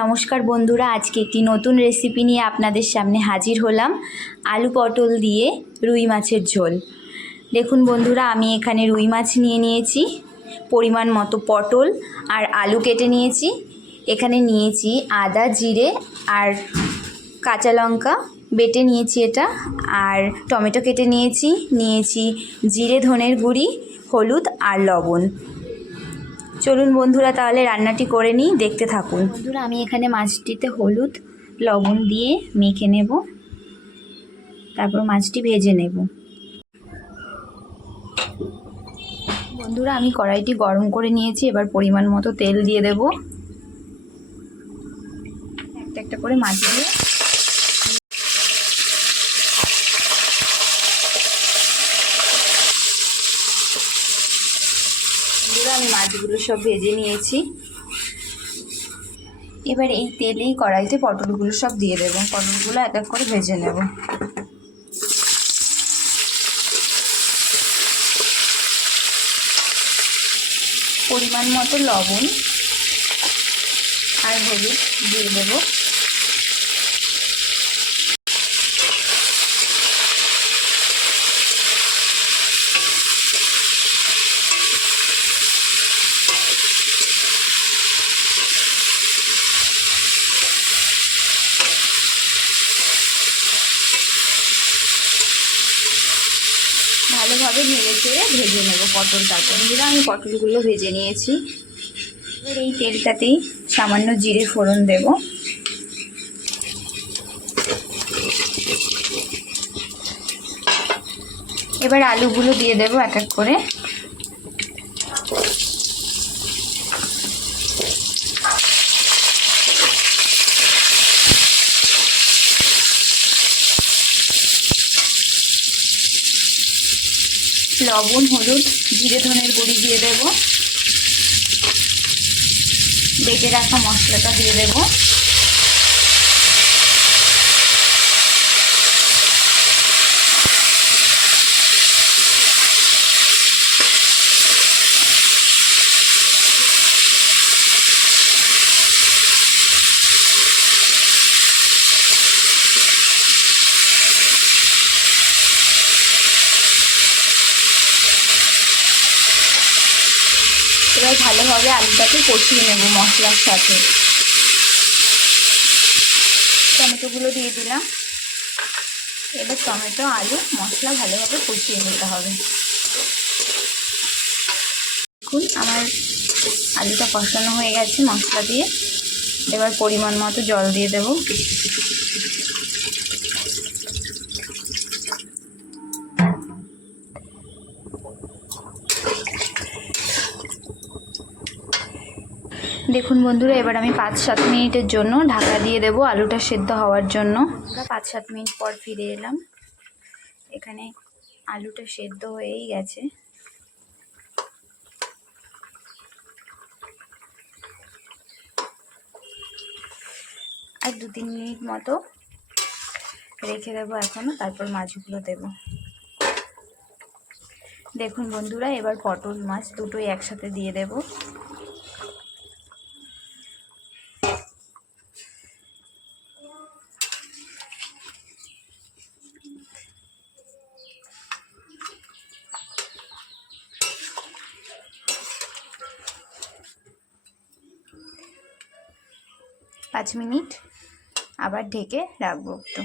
নমস্কার বন্ধুরা, আজকে একটি নতুন রেসিপি নিয়ে আপনাদের সামনে হাজির হলাম। আলু পটল দিয়ে রুই মাছের ঝোল। দেখুন বন্ধুরা, আমি এখানে রুই মাছ নিয়ে নিয়েছি, পরিমাণ মতো পটল আর আলু কেটে নিয়েছি। এখানে নিয়েছি আদা, জিরে আর কাঁচা লঙ্কা বেটে নিয়েছি এটা, আর টমেটো কেটে নিয়েছি জিরে ধনের গুঁড়ি, হলুদ আর লবণ। চলুন বন্ধুরা, তাহলে রান্নাটি করে নিই, দেখতে থাকুন। বন্ধুরা, আমি এখানে মাছটিতে হলুদ লবণ দিয়ে মেখে নেব, তারপর মাছটি ভেজে নেব। বন্ধুরা, আমি কড়াইটি গরম করে নিয়েছি, এবার পরিমাণ মতো তেল দিয়ে দেব। একটা একটা করে মাছ দিয়ে বন্ধুরা, আমি মাছগুলো সব ভেজে নিয়েছি। এবার এই তেলেই কড়াইতে পটলগুলো সব দিয়ে দেবো। পটলগুলো এক এক করে ভেজে নেব। পরিমাণ মতো লবণ আর হলুদ দিয়ে দেবো। ভালোভাবে নেড়ে চেড়ে ভেজে নেব পটলটাকে। বন্ধুরা, আমি পটলগুলো ভেজে নিয়েছি। এবার এই তেলটাতেই সামান্য জিরে ফোড়ন দেব। এবার আলুগুলো দিয়ে দেব এক এক করে। লবণ, হলুদ, জিরে ধনের গুঁড়ি দিয়ে দেব। বেটে রাখা মশলাটা দিয়ে দেব। এবার ভালোভাবে আলুটাকে কষিয়ে নেব মশলার সাথে। টমেটোগুলো দিয়ে দিলাম। এবার টমেটো, আলু, মশলা ভালোভাবে কষিয়ে নিতে হবে। দেখুন, আমার আলুটা কষানো হয়ে গেছে মশলা দিয়ে। এবার পরিমাণ মতো জল দিয়ে দেব। দেখুন বন্ধুরা, এবার আমি 5-7 মিনিটের জন্য ঢাকা দিয়ে দেব আলুটা সেদ্ধ হওয়ার জন্য। আমরা 5-7 মিনিট পর ফিরে এলাম। এখানে আলুটা সেদ্ধ হয়েই গেছে। আর 2-3 মিনিট মতো রেখে দেবো এখনো, তারপর মাছগুলো দেব। দেখুন বন্ধুরা, এবার পটল মাছ দুটোই একসাথে দিয়ে দেব। পাঁচ মিনিট আবার ঢেকে রাখবো একটু।